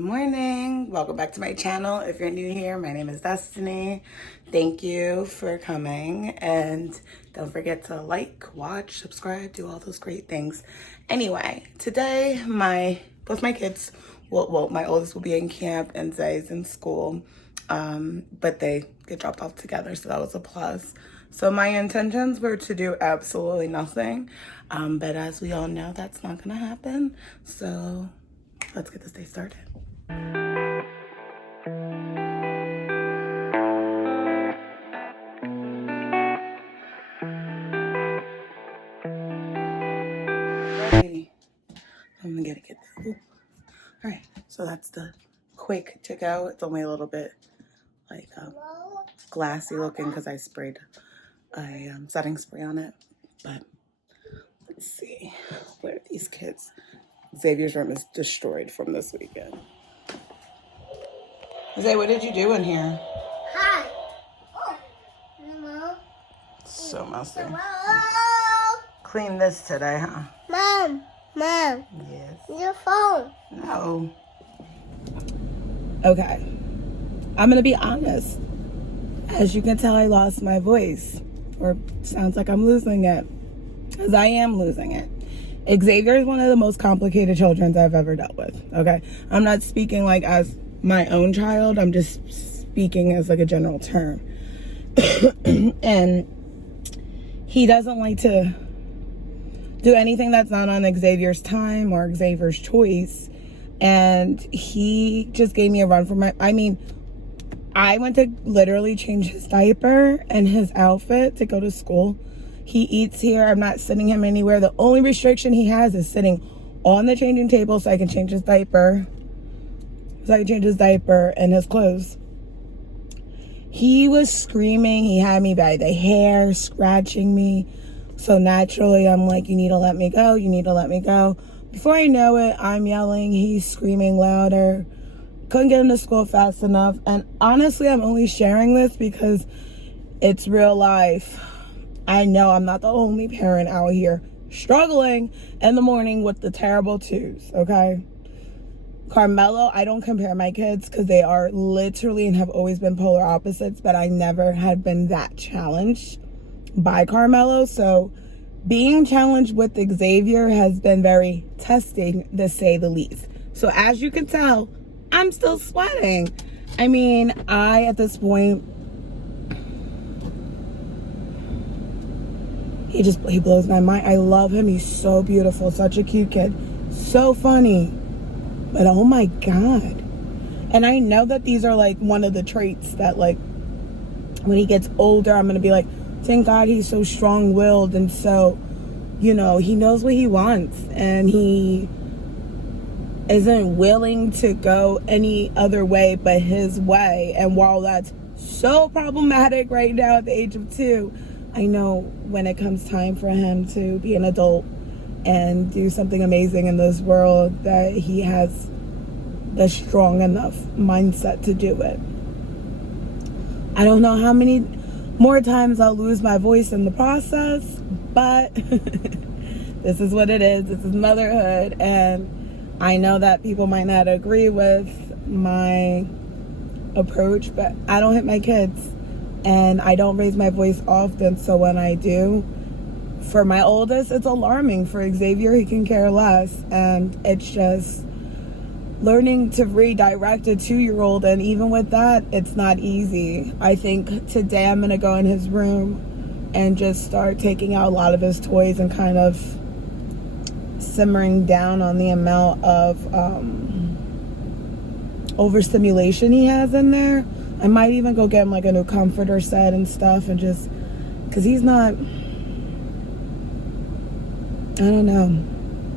morning. Welcome back to my channel. If you're new here, my name is Destiny. Thank you for coming, and don't forget to like, watch, subscribe, do all those great things. Anyway, today both my kids, well, my oldest will be in camp and Zay's in school, but they get dropped off together, so that was a plus. So my intentions were to do absolutely nothing, but as we all know, that's not gonna happen. So let's get this day started. Ready. I'm gonna get it. Ooh. All right, so that's the quick to go. It's only a little bit like glassy looking because I sprayed a setting spray on it. But let's see, where are these kids? Xavier's room is destroyed from this weekend. Zay, what did you do in here? Hi. Mom. So messy. Hello. Clean this today, huh? Mom. Yes. Your phone. No. Okay. I'm gonna be honest. As you can tell, I lost my voice. Or sounds like I'm losing it. Because I am losing it. Xavier is one of the most complicated children I've ever dealt with. Okay? I'm not speaking like as my own child. I'm just speaking as like a general term. And he doesn't like to do anything that's not on Xavier's time or Xavier's choice. And he just gave me a run for my... I went to literally change his diaper and his outfit to go to school. He eats here. I'm not sending him anywhere. The only restriction he has is sitting on the changing table so I can change his diaper. And his clothes. He was screaming. He had me by the hair, scratching me. So naturally, I'm like, you need to let me go. You need to let me go. Before I know it, I'm yelling. He's screaming louder. Couldn't get him to school fast enough. And honestly, I'm only sharing this because it's real life. I know I'm not the only parent out here struggling in the morning with the terrible twos, okay? Carmelo, I don't compare my kids because they are literally and have always been polar opposites, but I never had been that challenged by Carmelo. So being challenged with Xavier has been very testing, to say the least. So as you can tell, I'm still sweating. At this point, he blows my mind. I love him. He's so beautiful. Such a cute kid. So funny. But oh my God. And I know that these are like one of the traits that like when he gets older, I'm going to be like, thank God he's so strong-willed. And so, he knows what he wants. And he isn't willing to go any other way but his way. And while that's so problematic right now at the age of 2, I know when it comes time for him to be an adult and do something amazing in this world that he has the strong enough mindset to do it. I don't know how many more times I'll lose my voice in the process, but this is what it is. This is motherhood, and I know that people might not agree with my approach, but I don't hit my kids and I don't raise my voice often. So when I do, for my oldest, it's alarming. For Xavier, he can care less. And it's just learning to redirect a 2-year-old. And even with that, it's not easy. I think today I'm going to go in his room and just start taking out a lot of his toys and kind of simmering down on the amount of overstimulation he has in there. I might even go get him like a new comforter set and stuff, and just because he's not, I don't know,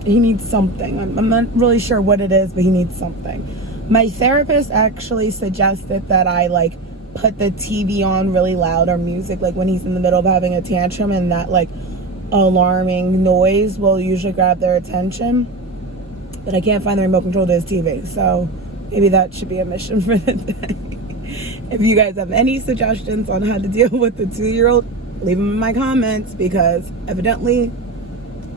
he needs something. I'm not really sure what it is, but he needs something. My therapist actually suggested that I like put the TV on really loud or music like when he's in the middle of having a tantrum, and that like alarming noise will usually grab their attention. But I can't find the remote control to his TV, so maybe that should be a mission for the day. If you guys have any suggestions on how to deal with the 2-year-old, leave them in my comments, because evidently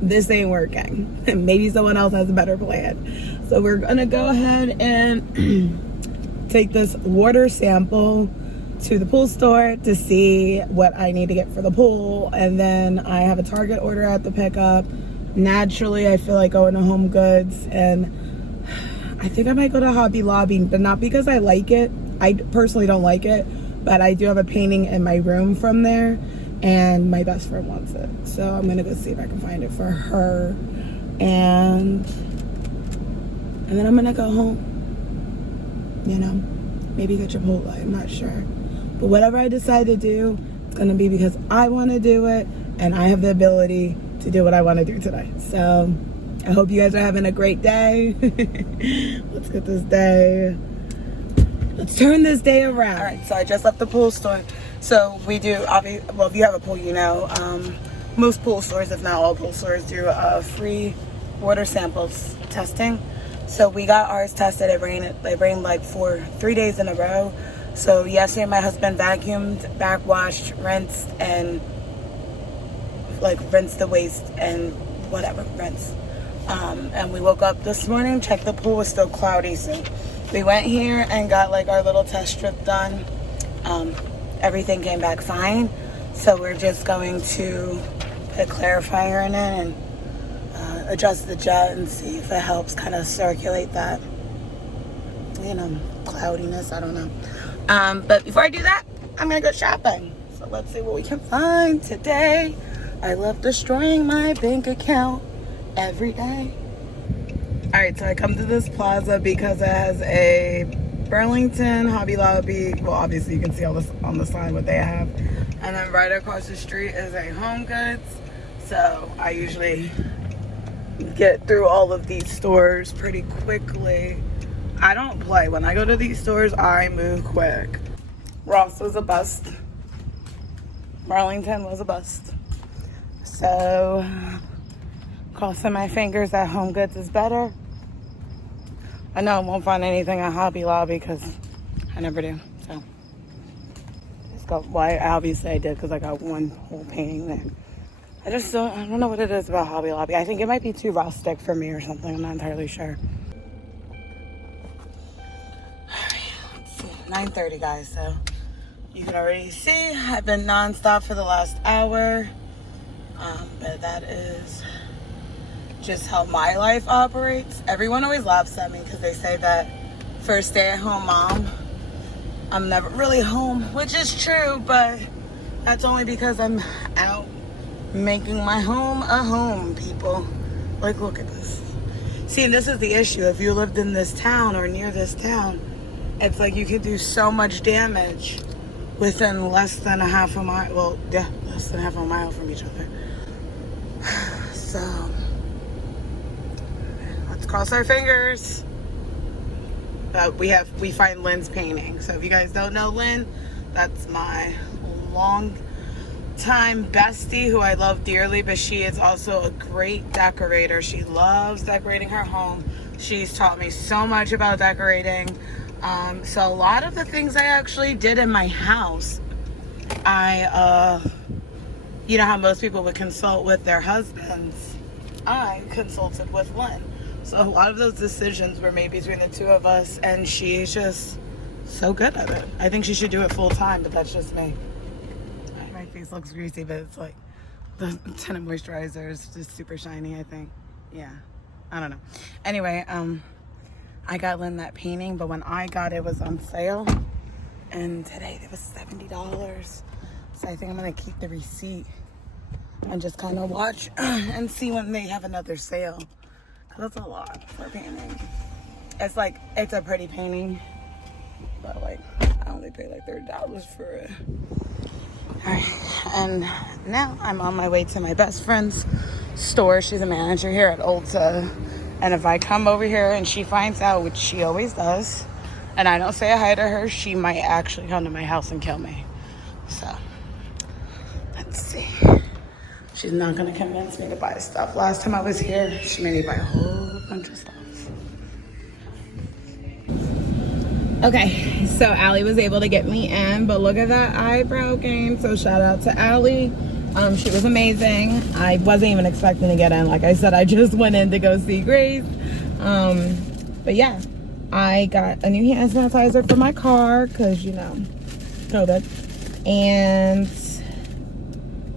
this ain't working. Maybe someone else has a better plan. So we're gonna go ahead and take this water sample to the pool store to see what I need to get for the pool, and then I have a Target order at the pickup. Naturally, I feel like going to Home Goods, and I think I might go to Hobby Lobby, but not because I like it. I personally don't like it, but I do have a painting in my room from there, and my best friend wants it. So I'm gonna go see if I can find it for her, and then I'm gonna go home. You know, maybe get Chipotle, I'm not sure. But whatever I decide to do, it's gonna be because I wanna do it, and I have the ability to do what I wanna do today. So I hope you guys are having a great day. Let's get this day, let's turn this day around. All right, so I just left the pool store. So we do, well, if you have a pool, you know, most pool stores, if not all pool stores, do free water samples testing. So we got ours tested. It rained like for 3 days in a row. So yesterday my husband vacuumed, backwashed, rinsed, and like rinsed the waste and whatever, rinse. And we woke up this morning, checked the pool, was still cloudy. So we went here and got like our little test strip done. Everything came back fine. So we're just going to put a clarifier in it and adjust the jet and see if it helps kind of circulate that, you know, cloudiness. I don't know. But before I do that, I'm gonna go shopping. So let's see what we can find today. I love destroying my bank account every day. All right, so I come to this plaza because it has a Burlington, Hobby Lobby. Well, obviously you can see all this on the sign what they have. And then right across the street is a Home Goods. So I usually get through all of these stores pretty quickly. I don't play. When I go to these stores, I move quick. Ross was a bust. Burlington was a bust. So, crossing my fingers that Home Goods is better. I know I won't find anything at Hobby Lobby because I never do. So, let's go. Well, obviously I did because I got one whole painting there. I don't know what it is about Hobby Lobby. I think it might be too rustic for me or something. I'm not entirely sure. 9:30, guys, so you can already see I've been nonstop for the last hour, but that is just how my life operates. Everyone always laughs at me because they say that for a stay-at-home mom, I'm never really home, which is true, but that's only because I'm out making my home a home, people. Like, look at this. See, and this is the issue. If you lived in this town or near this town, it's like you can do so much damage within less than a half a mile. Well, yeah, less than half a mile from each other. So, let's cross our fingers. We find Lynn's painting. So if you guys don't know Lynn, that's my long time bestie who I love dearly, but she is also a great decorator. She loves decorating her home. She's taught me so much about decorating. So a lot of the things I actually did in my house, you know how most people would consult with their husbands, I consulted with Lynn. So a lot of those decisions were made between the two of us, and she's just so good at it. I think she should do it full time, but that's just me. My face looks greasy, but it's like the tinted moisturizer is just super shiny, I think. Yeah, I don't know. Anyway, I got Lynn that painting, but when I got it was on sale, and today it was $70. So I think I'm gonna keep the receipt and just kind of watch and see when they have another sale. That's a lot for a painting. It's like, it's a pretty painting, but like I only paid like $30 for it. All right, and now I'm on my way to my best friend's store. She's a manager here at Ulta. And if I come over here and she finds out, which she always does, and I don't say hi to her, she might actually come to my house and kill me. So, let's see. She's not gonna convince me to buy stuff. Last time I was here, she made me buy a whole bunch of stuff. Okay, so Allie was able to get me in, but look at that eyebrow game. So shout out to Allie. She was amazing. I wasn't even expecting to get in. Like I said, I just went in to go see Grace. But yeah, I got a new hand sanitizer for my car because, you know, COVID. And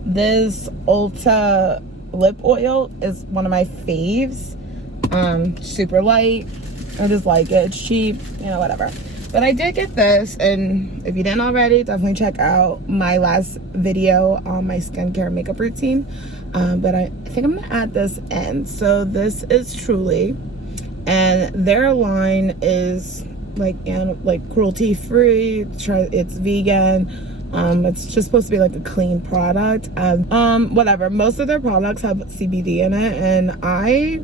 this Ulta lip oil is one of my faves. Super light. I just like it. It's cheap, you know, whatever. But I did get this, and if you didn't already, definitely check out my last video on my skincare makeup routine. But I think I'm gonna add this in. So this is Truly, and their line is like cruelty free. It's vegan. It's just supposed to be like a clean product. Whatever. Most of their products have CBD in it, and I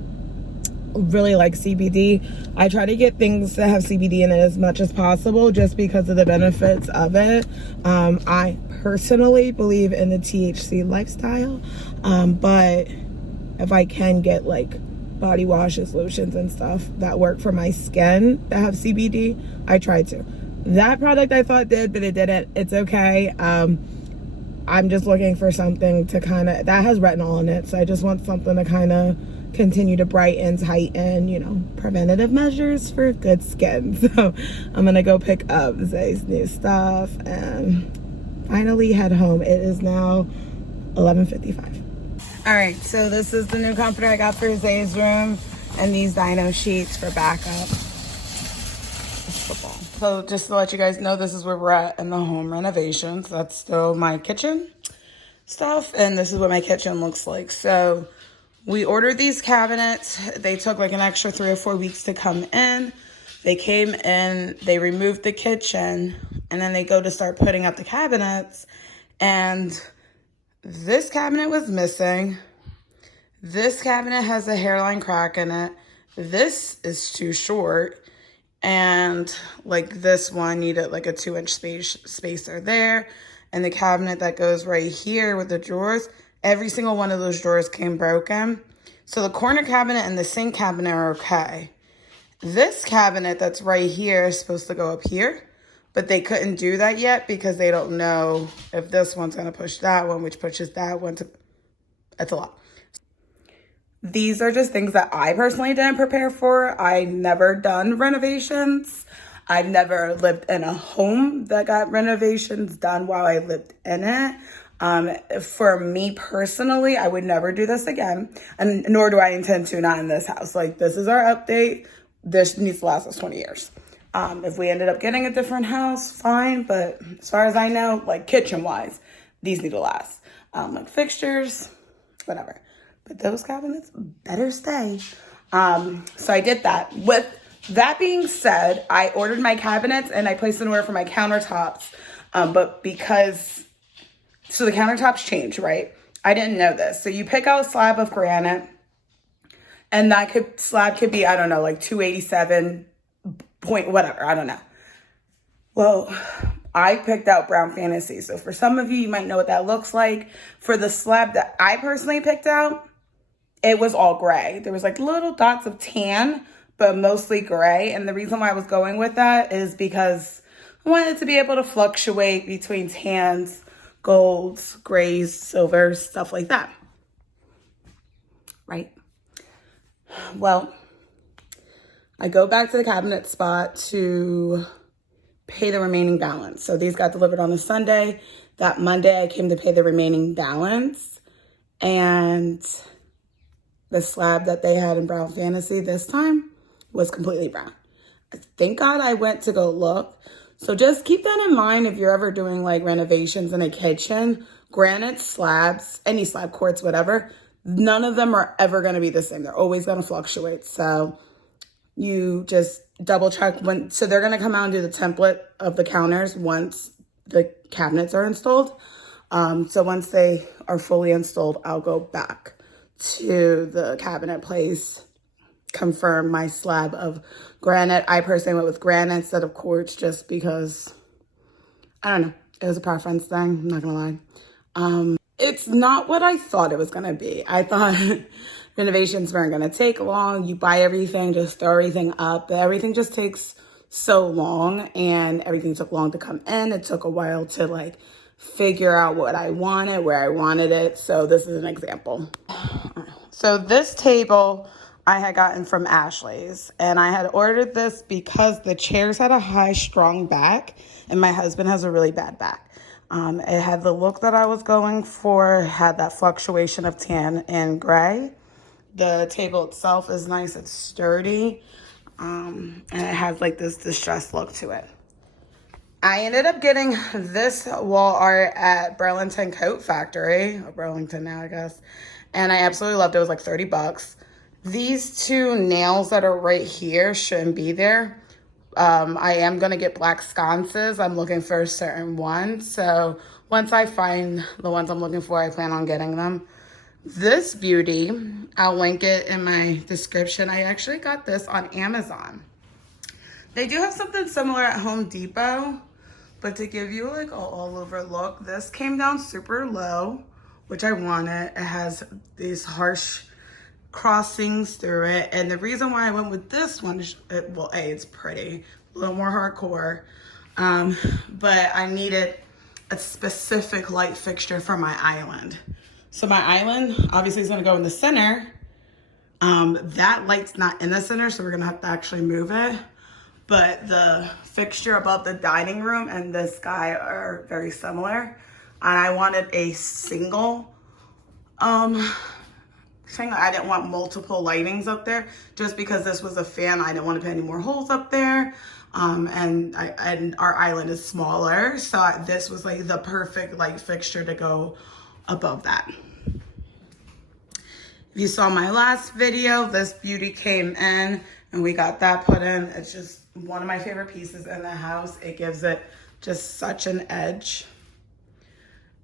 really like CBD. I try to get things that have CBD in it as much as possible just because of the benefits of it. I personally believe in the THC lifestyle, but if I can get like body washes, lotions and stuff that work for my skin that have CBD, I try to. That product I thought did, but it didn't. It's okay. I'm just looking for something to kind of, that has retinol in it, so I just want something to kind of continue to brighten, tighten, you know, preventative measures for good skin. So I'm gonna go pick up Zay's new stuff and finally head home. It is now 11:55. All right, so this is the new comforter I got for Zay's room, and these dino sheets for backup. Football. So just to let you guys know, this is where we're at in the home renovations. That's still my kitchen stuff, and this is what my kitchen looks like. So we ordered these cabinets. They took like an extra 3 or 4 weeks to come in. They came in, they removed the kitchen, and then they go to start putting up the cabinets, and this cabinet was missing. This cabinet has a hairline crack in it. This is too short. And like this one needed like a 2-inch spacer there. And the cabinet that goes right here with the drawers, every single one of those drawers came broken. So the corner cabinet and the sink cabinet are okay. This cabinet that's right here is supposed to go up here, but they couldn't do that yet because they don't know if this one's gonna push that one, which pushes that one to, that's a lot. These are just things that I personally didn't prepare for. I never done renovations. I've never lived in a home that got renovations done while I lived in it. For me personally, I would never do this again, and nor do I intend to, not in this house. Like, this is our update. This needs to last us 20 years. If we ended up getting a different house, fine. But as far as I know, like kitchen-wise, these need to last. Like fixtures, whatever. But those cabinets better stay. So I did that. With that being said, I ordered my cabinets and I placed an order for my countertops. But because, so the countertops change, right? I didn't know this. So you pick out a slab of granite, and that slab could be, I don't know, like 287 point whatever, I don't know. Well, I picked out Brown Fantasy. So for some of you, you might know what that looks like. For the slab that I personally picked out, it was all gray. There was like little dots of tan, but mostly gray. And the reason why I was going with that is because I wanted to be able to fluctuate between tans, golds, grays, silvers, stuff like that. Right? Well, I go back to the cabinet spot to pay the remaining balance. So these got delivered on a Sunday. That Monday, I came to pay the remaining balance. And the slab that they had in Brown Fantasy this time was completely brown. Thank God I went to go look. So just keep that in mind if you're ever doing like renovations in a kitchen. Granite slabs, any slab, quartz, whatever, none of them are ever going to be the same. They're always going to fluctuate. So you just double check when, so they're going to come out and do the template of the counters once the cabinets are installed. So once they are fully installed, I'll go back to the cabinet place, confirm my slab of granite. I personally went with granite instead of quartz just because, I don't know, it was a preference thing, I'm not gonna lie. It's not what I thought it was gonna be. I thought renovations weren't gonna take long. You buy everything, just throw everything up. But everything just takes so long, and everything took long to come in. It took a while to like figure out what I wanted, where I wanted it. So this is an example. So this table, I had gotten from Ashley's, and I had ordered this because the chairs had a high, strong back, and my husband has a really bad back. It had the look that I was going for, had that fluctuation of tan and gray. The table itself is nice, it's sturdy, and it has like this distressed look to it. I ended up getting this wall art at Burlington Coat Factory, or Burlington now, I guess, and I absolutely loved it. It was like 30 bucks. These two nails that are right here shouldn't be there. I am going to get black sconces. I'm looking for a certain one. So once I find the ones I'm looking for, I plan on getting them. This beauty, I'll link it in my description. I actually got this on Amazon. They do have something similar at Home Depot, but to give you like an all over look, this came down super low, which I wanted. It has these harsh crossings through it, and the reason why I went with this one is, well, A, it's pretty, a little more hardcore, but I needed a specific light fixture for my island. So my island obviously is going to go in the center. That light's not in the center, so we're going to have to actually move it, but the fixture above the dining room and this guy are very similar, and I wanted a single thing. I didn't want multiple lightings up there just because this was a fan. I didn't want to put any more holes up there, and our island is smaller, so this was like the perfect light fixture to go above that. If you saw my last video, this beauty came in and we got that put in. It's just one of my favorite pieces in the house. It gives it just such an edge,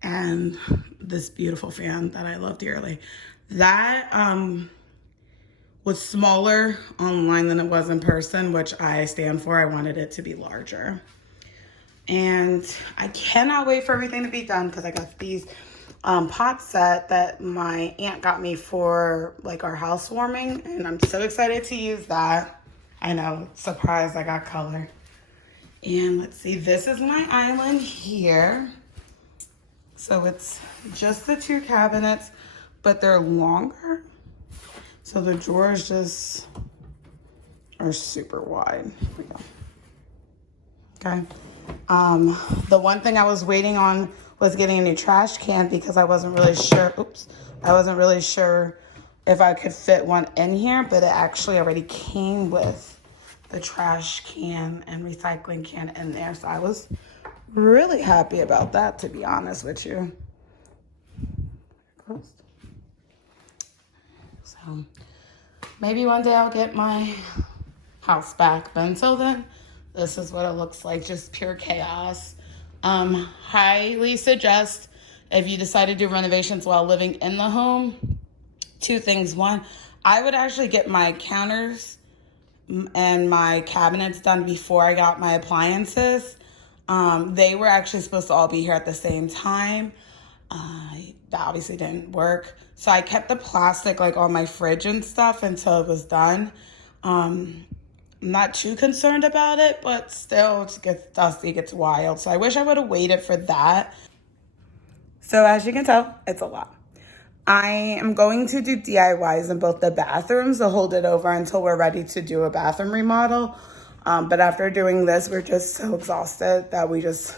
and this beautiful fan that I love dearly. That was smaller online than it was in person, which I stand for. I wanted it to be larger. And I cannot wait for everything to be done because I got these pot set that my aunt got me for like our housewarming, and I'm so excited to use that. I know, surprised I got color. And let's see, this is my island here. So it's just the two cabinets, but they're longer. So the drawers just are super wide. Here we go. Okay. The one thing I was waiting on was getting a new trash can because I wasn't really sure. I wasn't really sure if I could fit one in here, but it actually already came with the trash can and recycling can in there. So I was really happy about that, to be honest with you. So maybe one day I'll get my house back, but until then, this is what it looks like, just pure chaos. Highly suggest, if you decide to do renovations while living in the home, two things. One, I would actually get my counters and my cabinets done before I got my appliances. They were actually supposed to all be here at the same time. That obviously didn't work. So I kept the plastic like on my fridge and stuff until it was done. I'm not too concerned about it, but still it gets dusty, it gets wild. So I wish I would have waited for that. So as you can tell, it's a lot. I am going to do DIYs in both the bathrooms to hold it over until we're ready to do a bathroom remodel. But after doing this, we're just so exhausted that we just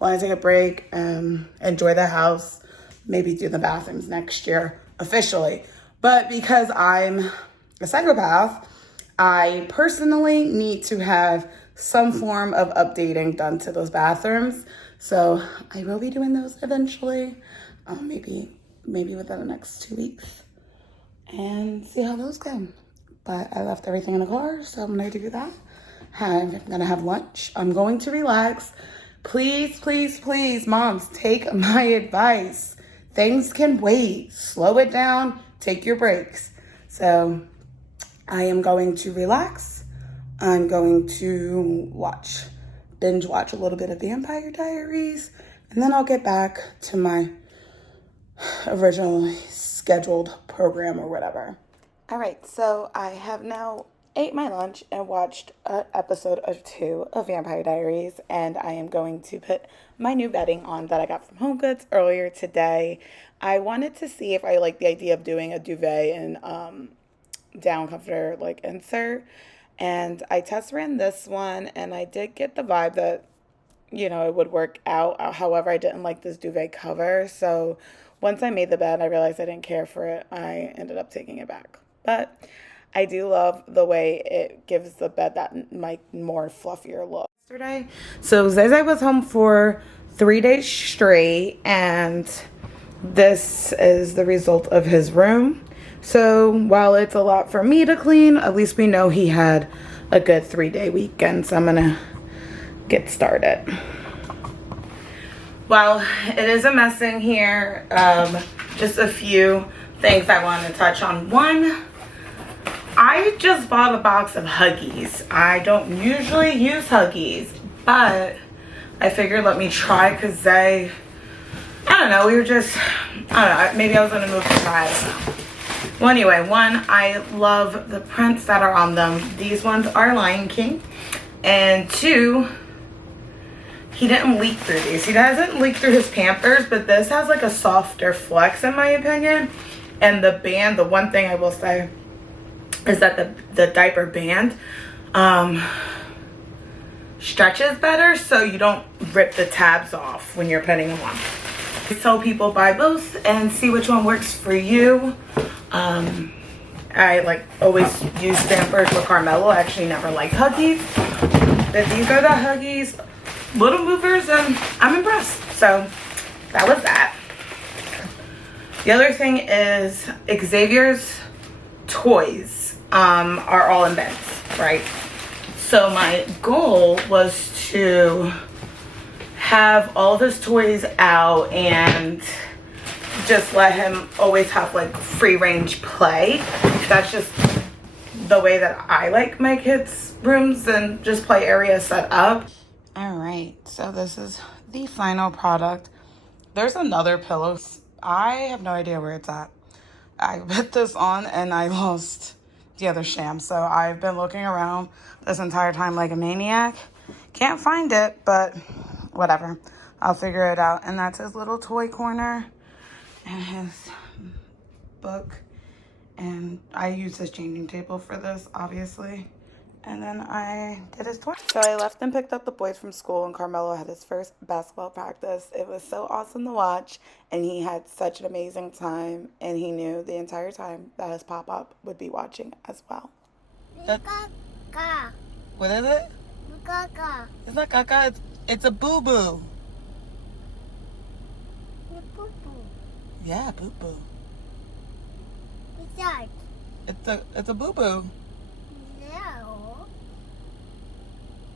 want to take a break and enjoy the house. Maybe do the bathrooms next year officially. But because I'm a psychopath, I personally need to have some form of updating done to those bathrooms. So I will be doing those eventually, maybe within the next 2 weeks, and see how those go. But I left everything in the car, so I'm gonna do that. I'm gonna have lunch. I'm going to relax. Please, please, please, moms, take my advice. Things can wait. Slow it down. Take your breaks. So I am going to relax. I'm going to binge watch a little bit of Vampire Diaries, and then I'll get back to my originally scheduled program or whatever. All right, so I have now ate my lunch and watched an episode or 2 of Vampire Diaries, and I am going to put my new bedding on that I got from Home Goods earlier today. I wanted to see if I like the idea of doing a duvet and down comforter like insert. And I test ran this one, and I did get the vibe that, you know, it would work out. However, I didn't like this duvet cover. So once I made the bed, I realized I didn't care for it. I ended up taking it back. But I do love the way it gives the bed that like more fluffier look. Yesterday, so Zay was home for 3 days straight, and this is the result of his room. So while it's a lot for me to clean, at least we know he had a good 3-day weekend. So I'm gonna get started. Well, it is a mess in here. Just a few things I want to touch on. One, I just bought a box of Huggies. I don't usually use Huggies, but I figured let me try because I don't know, we were just, I don't know, maybe I was in a mood to try it. Well, anyway, one, I love the prints that are on them. These ones are Lion King. And two, he didn't leak through these. He doesn't leak through his Pampers, but this has like a softer flex in my opinion. And the band, the one thing I will say is that the diaper band stretches better, so you don't rip the tabs off when you're putting them on. I tell people buy both and see which one works for you. I like always use Pampers with Carmelo. I actually never liked Huggies, but these are the Huggies little movers, and I'm impressed. So that was that. The other thing is Xavier's toys are all in beds, right? So my goal was to have all of his toys out and just let him always have like free range play. That's just the way that I like my kids' rooms and just play area set up. All right, so this is the final product. There's another pillow. I have no idea where it's at. I put this on and I lost the other sham. So I've been looking around this entire time like a maniac. Can't find it, but whatever. I'll figure it out. And that's his little toy corner and his book. And I use his changing table for this, obviously. And then I did his toy. So I left and picked up the boys from school, and Carmelo had his first basketball practice. It was so awesome to watch, and he had such an amazing time, and he knew the entire time that his pop-up would be watching as well. Caca. What is it? Caca. It's not caca, it's a boo-boo. Poo-poo. Yeah, boo-boo. Besides. It's a boo-boo. No.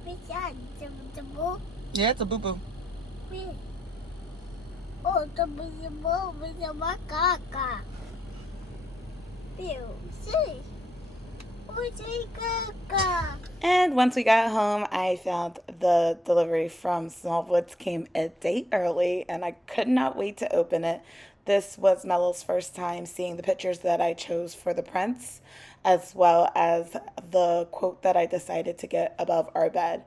Besides, the boo. Yeah, it's a boo-boo. Oh, the boo with the macaca. You see? Oh, see, caca. And once we got home, I found the delivery from Smallwoods came a day early, and I could not wait to open it. This was Mello's first time seeing the pictures that I chose for the prints, as well as the quote that I decided to get above our bed.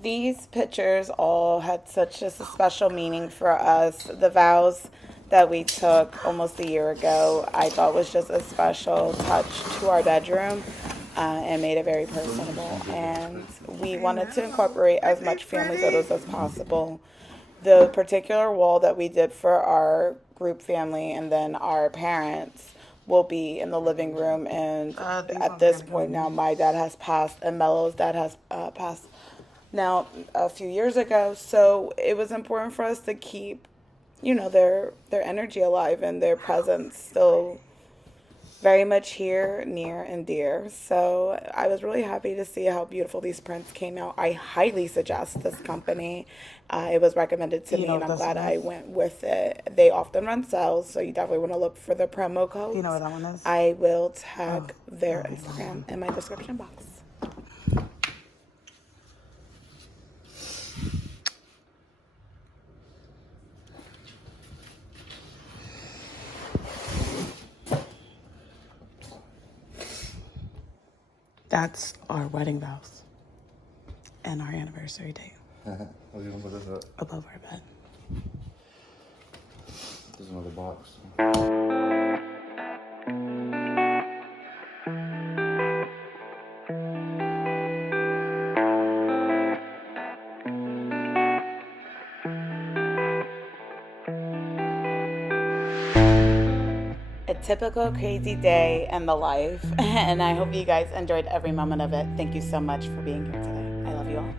These pictures all had such a special meaning for us. The vows that we took almost a year ago, I thought was just a special touch to our bedroom and made it very personable. And we wanted to incorporate as much family photos as possible. The particular wall that we did for our group family and then our parents will be in the living room. And at this point now, my dad has passed and Mello's dad has passed now a few years ago. So it was important for us to keep, you know, their energy alive and their presence still very much here, near and dear. So I was really happy to see how beautiful these prints came out. I highly suggest this company. It was recommended to me, and I'm glad I went with it. They often run sales, so you definitely want to look for the promo codes. You know what that one is? I will tag their Instagram in my description box. That's our wedding vows and our anniversary date. What are you gonna put this up? Above our bed. There's another box. A typical crazy day in the life, and I hope you guys enjoyed every moment of it. Thank you so much for being here today. I love you all.